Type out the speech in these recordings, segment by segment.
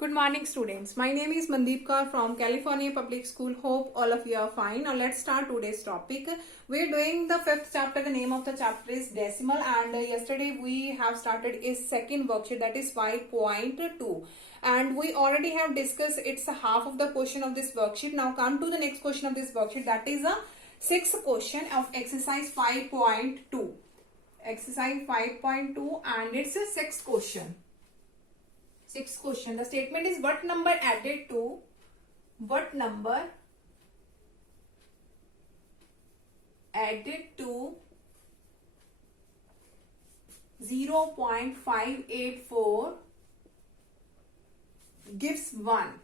Good morning, students. My name is Mandeep Kaur from California Public School. Hope all of you are fine. Now let's start today's topic. We're doing the fifth chapter. The name of the chapter is decimal, and yesterday we have started a second worksheet, that is 5.2, and we already have discussed it's a half of the question of this worksheet. Now come to the next question of this worksheet, that is a sixth question of exercise 5.2. Exercise 5.2, and it's a sixth question. Sixth question. The statement is what number added to 0.584 gives 1.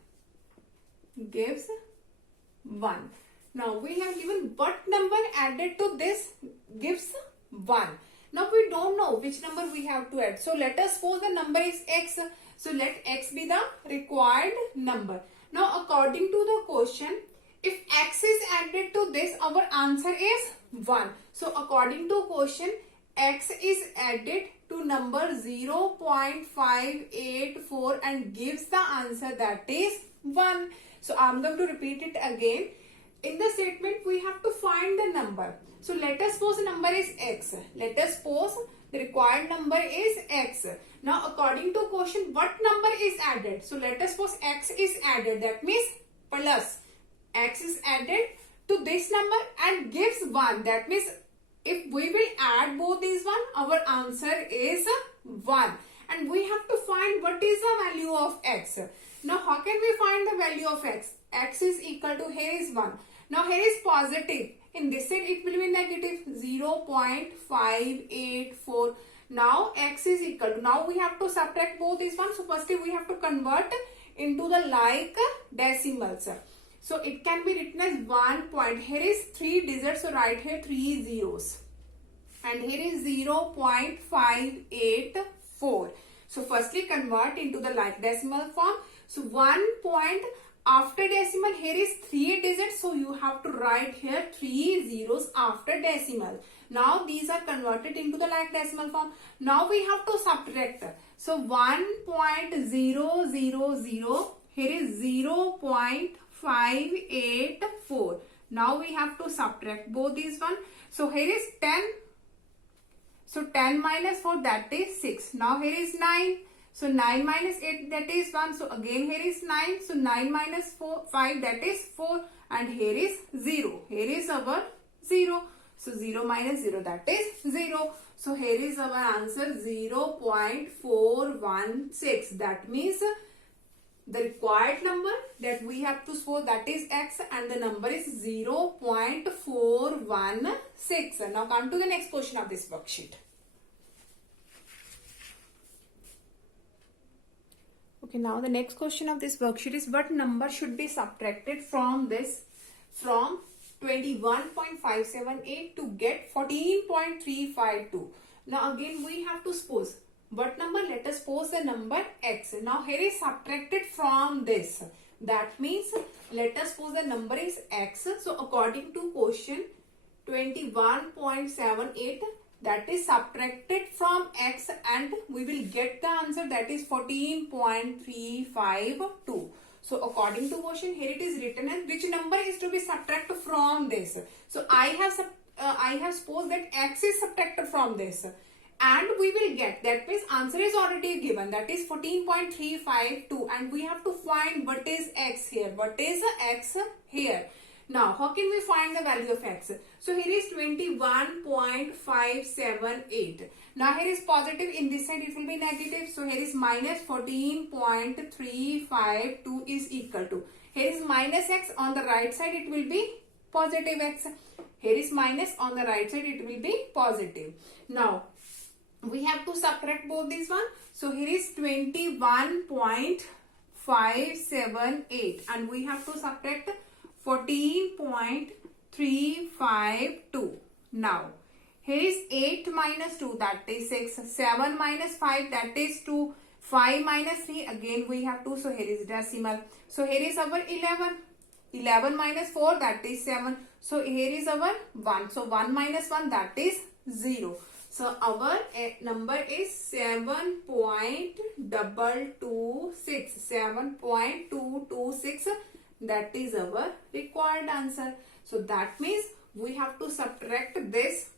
Now we have given what number added to this gives 1. Now we don't know which number we have to add. So let us suppose the number is x. So let x be the required number. Now according to the question, if x is added to this, our answer is 1. So according to question, x is added to number 0.584 and gives the answer, that is 1. So I am going to repeat it again. In the statement, we have to find the number. So let us suppose the number is x. Let us suppose the required number is x. Now according to question, what number is added? So let us suppose x is added. That means plus x is added to this number and gives 1. That means if we will add both these one, our answer is 1. And we have to find what is the value of x. Now how can we find the value of x? X is equal to, here is 1. Now here is positive. In this side it will be negative, 0.584. Now x is equal to, now we have to subtract both these ones. So firstly we have to convert into the like decimals. So it can be written as 1 point. Here is 3 digits, so write here 3 zeros. And here is 0.584. So firstly convert into the like decimal form. So 1 point after decimal, here is 3 digits, so you have to write here 3 zeros after decimal. Now these are converted into the like decimal form. Now we have to subtract. So 1.000, here is 0.584. Now we have to subtract both these one. So here is 10. So 10 minus 4, that is 6. Now here is 9. So 9 minus 8, that is 1. So again here is 9. So 9 minus 5, that is 4. And here is 0. Here is our 0. So 0 minus 0, that is 0. So here is our answer, 0.416. That means the required number that we have to suppose, that is x, and the number is 0.416. Now come to the next question of this worksheet. Okay, now the next question of this worksheet is what number should be subtracted from this, from 21.578 to get 14.352. Now again we have to suppose what number. Let us suppose the number x. Now here is subtracted from this. That means let us suppose the number is x. So according to question, 21.78, that is subtracted from x and we will get the answer, that is 14.352. So according to question, here it is written as which number is to be subtracted from this. So I have supposed that x is subtracted from this and we will get, that means answer is already given, that is 14.352, and we have to find what is x here. What is x here? Now, how can we find the value of x? So here is 21.578. Now here is positive, in this side it will be negative. So here is minus 14.352 is equal to, here is minus x, on the right side it will be positive x. Here is minus, on the right side it will be positive. Now we have to subtract both these one. So here is 21.578 and we have to subtract 14.352. Now here is 8 minus 2, that is 6. 7 minus 5, that is 2. 5 minus 3, again we have 2. So here is decimal. So here is our 11. 11 minus 4, that is 7. So here is our 1. So 1 minus 1, that is 0. So our number is 7.226. 7.226. That is our required answer. So that means we have to subtract this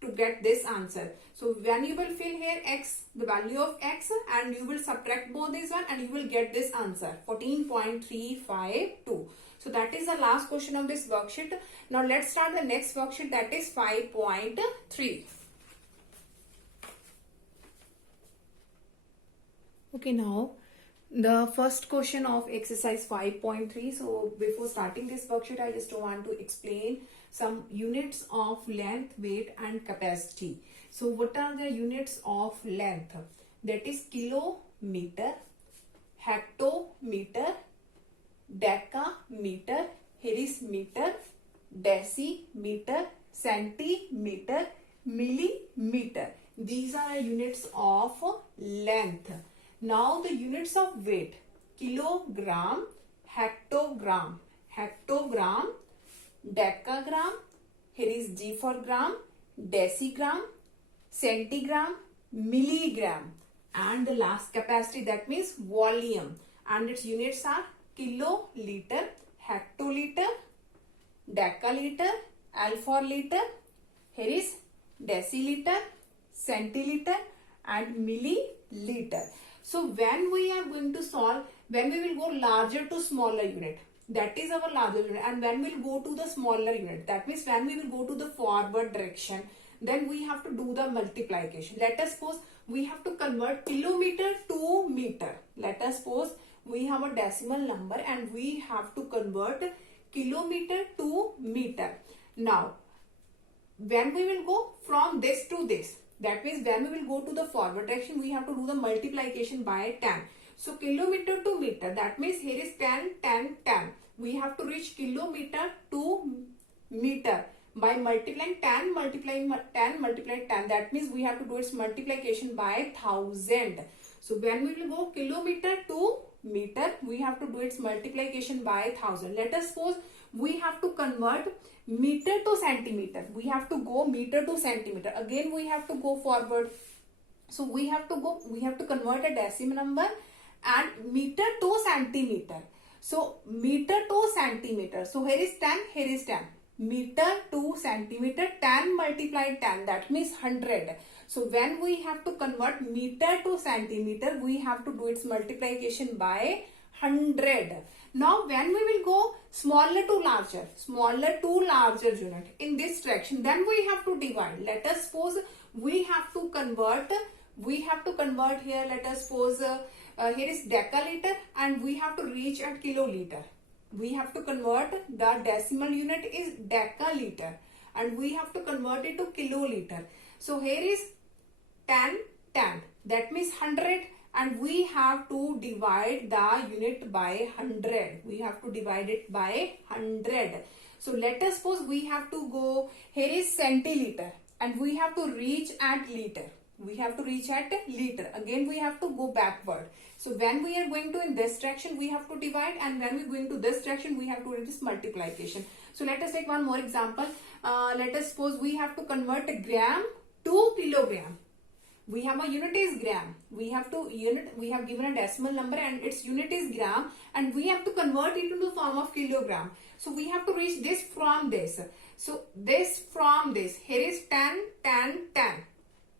to get this answer. So when you will fill here x, the value of x, and you will subtract both these one, and you will get this answer 14.352. So that is the last question of this worksheet. Now let's start the next worksheet, that is 5.3. Okay, now the first question of exercise 5.3. So before starting this worksheet, I just want to explain some units of length, weight and capacity. So what are the units of length? That is kilometer, hectometer, decameter, here is meter, decimeter, centimeter, millimeter. These are units of length. Now the units of weight: kilogram, hectogram, decagram, here is G for gram, decigram, centigram, milligram, and the last capacity, that means volume, and its units are kiloliter, hectoliter, decaliter, L for liter, here is deciliter, centiliter and milliliter. So when we are going to solve, when we will go larger to smaller unit, that is our larger unit, and when we will go to the smaller unit, that means when we will go to the forward direction, then we have to do the multiplication. Let us suppose we have to convert kilometer to meter. Let us suppose we have a decimal number and we have to convert kilometer to meter. Now when we will go from this to this, that means when we will go to the forward direction, we have to do the multiplication by 10. So kilometer to meter, that means here is 10, 10, 10. We have to reach kilometer to meter by multiplying 10, multiplying 10, multiplying 10. That means we have to do its multiplication by 1000. So when we will go kilometer to meter, we have to do its multiplication by 1000. Let us suppose we have to convert meter to centimeter. We have to go meter to centimeter. Again we have to go forward. So we have to convert a decimal number and meter to centimeter. So meter to centimeter. So here is 10, here is 10. Meter to centimeter, 10 multiplied 10, that means 100. So when we have to convert meter to centimeter, we have to do its multiplication by 100. Now when we will go smaller to larger unit in this direction, then we have to divide. Let us suppose we have to convert here, let us suppose here is decaliter and we have to reach at kiloliter. We have to convert, the decimal unit is decaliter and we have to convert it to kiloliter. So here is 10, 10, that means 100, and we have to divide the unit by 100. We have to divide it by 100. So let us suppose we have to go, here is centiliter and we have to reach at liter. We have to reach at liter. Again we have to go backward. So when we are going to in this direction, we have to divide, and when we are going to this direction, we have to do this multiplication. So let us take one more example. Let us suppose we have to convert a gram to kilogram. We have a unit is gram. We have given a decimal number and its unit is gram, and we have to convert it into the form of kilogram. So we have to reach this from this. So this from this. Here is 10, 10, 10.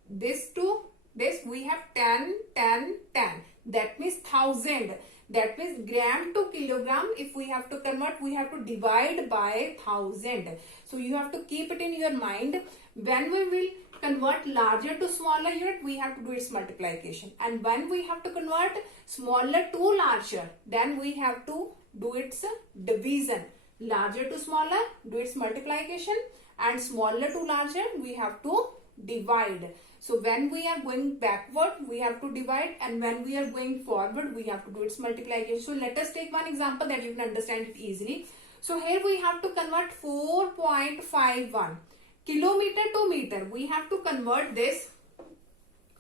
This to this we have 10, 10, 10. That means 1000. That means gram to kilogram. If we have to convert, we have to divide by 1000. So you have to keep it in your mind. When we will convert larger to smaller unit, we have to do its multiplication. And when we have to convert smaller to larger, then we have to do its division. Larger to smaller, do its multiplication, and smaller to larger, we have to divide. So when we are going backward, we have to divide, and when we are going forward, we have to do its multiplication. So let us take one example that you can understand it easily. So here we have to convert 4.51 kilometer to meter. We have to convert this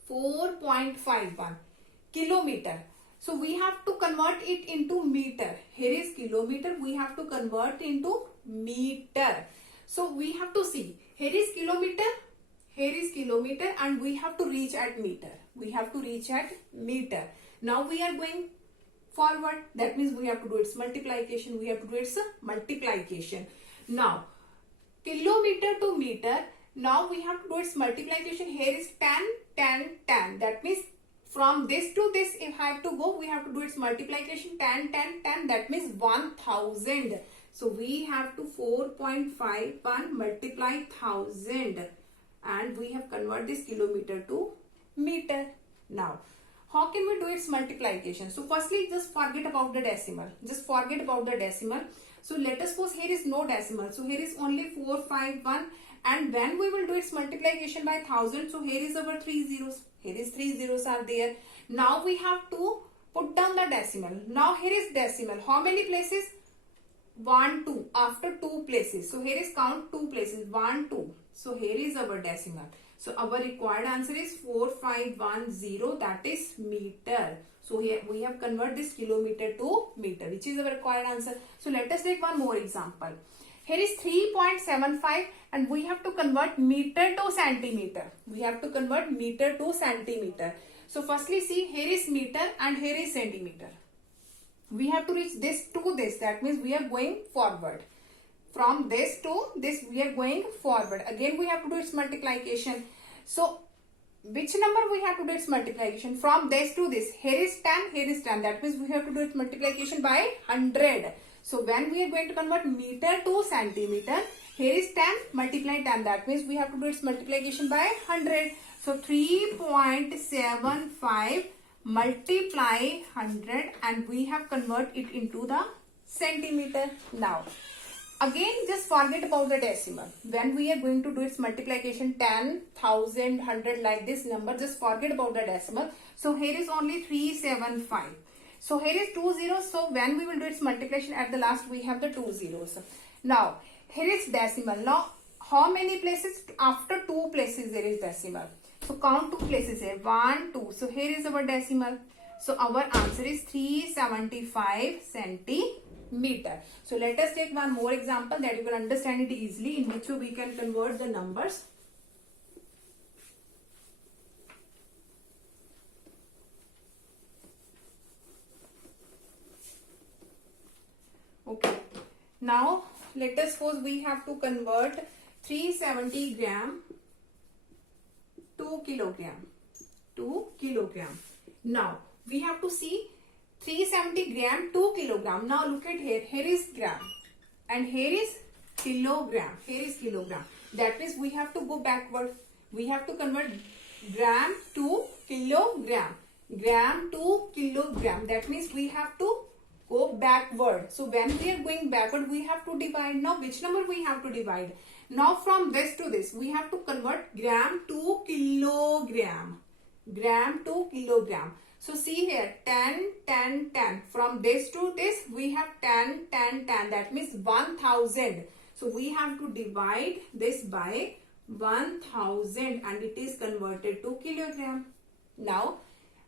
4.51 kilometer. So we have to convert it into meter. Here is kilometer. We have to convert into meter. So we have to see. Here is kilometer. here is kilometer, and we have to reach at meter. We have to reach at meter. Now we are going forward. That means we have to do its multiplication. We have to do its multiplication. Now, kilometer to meter. Now we have to do its multiplication. Here is 10, 10, 10. That means from this to this, if I have to go, we have to do its multiplication. 10, 10, 10. That means 1000. So we have to 4.51 multiply 1000. And we have converted this kilometer to meter. Now, how can we do its multiplication? So firstly, just forget about the decimal. Just forget about the decimal. So let us suppose here is no decimal. So here is only 451. And when we will do its multiplication by 1000, so here is our 3 zeros. Here is 3 zeros are there. Now we have to put down the decimal. Now here is decimal. How many places? 1, 2. After 2 places. So here is count 2 places. 1, 2. So here is our decimal. So our required answer is 4510. That is meter. So here we have converted this kilometer to meter, which is our required answer. So let us take one more example. Here is 3.75 and we have to convert meter to centimeter. We have to convert meter to centimeter. So firstly see, here is meter and here is centimeter. We have to reach this to this. That means we are going forward. From this to this we are going forward. Again we have to do its multiplication. So which number we have to do its multiplication? From this to this. Here is 10, here is 10. That means we have to do its multiplication by 100. So when we are going to convert meter to centimeter, here is 10 multiply 10. That means we have to do its multiplication by 100. So 3.75 multiply 100 and we have converted it into the centimeter. Now again just forget about the decimal. When we are going to do its multiplication 10, 1000, 100 like this number, just forget about the decimal. So here is only 375. So here is 2 zeros. So when we will do its multiplication at the last we have the 2 zeros. Now here is decimal. Now how many places? After 2 places there is decimal. So count 2 places here. 1, 2. So here is our decimal. So our answer is 375 centimeter. So let us take one more example that you can understand it easily, in which we can convert the numbers. Okay. Now let us suppose we have to convert 370 gram to kilogram. Now we have to see 370 gram to kilogram. Now look at here. Here is gram and here is kilogram. Here is kilogram. That means we have to go backward. We have to convert gram to kilogram. Gram to kilogram. That means we have to go backward. So when we are going backward, we have to divide. Now which number we have to divide? Now from this to this, we have to convert gram to kilogram. Gram to kilogram. So see here, 10, 10, 10. From this to this, we have 10, 10, 10. That means 1000. So we have to divide this by 1000 and it is converted to kilogram. Now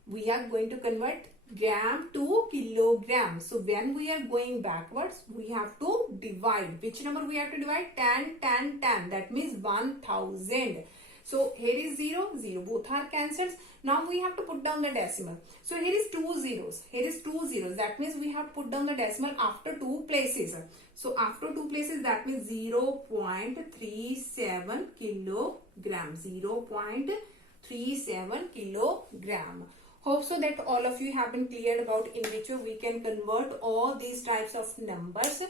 we are going to convert gram to kilogram. So when we are going backwards, we have to divide. Which number we have to divide? 10, 10, 10. That means 1000. So here is 0, 0. Both are cancelled. Now we have to put down the decimal. So here is 2 zeros. Here is 2 zeros. That means we have to put down the decimal after 2 places. So after 2 places, that means 0.37 kilogram. 0.37 kilogram. Hope so that all of you have been cleared about in which way we can convert all these types of numbers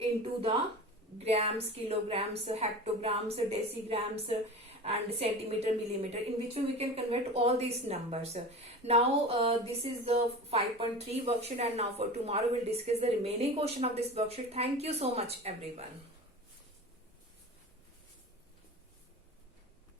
into the grams, kilograms, hectograms, decigrams, and centimeter, millimeter, in which way we can convert all these numbers. Now this is the 5.3 worksheet, and now for tomorrow we'll discuss the remaining portion of this worksheet. Thank you so much everyone.